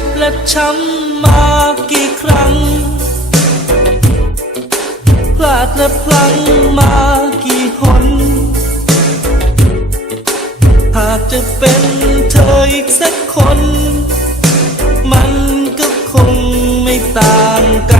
บและช้ำมากี่ครั้ง พลาดและพลั้งมากี่หน หากจะเป็นเธออีกสักคน มันก็คงไม่ต่างกัน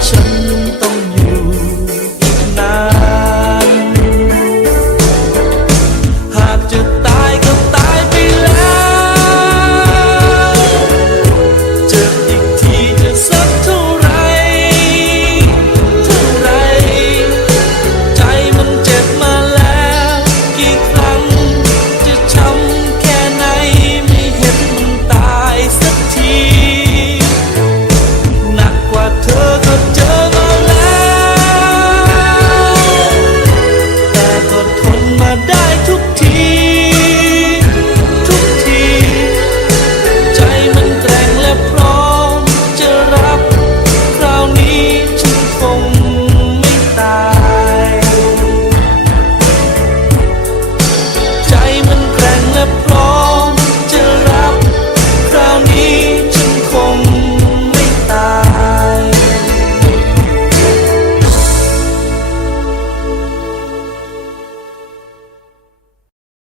touch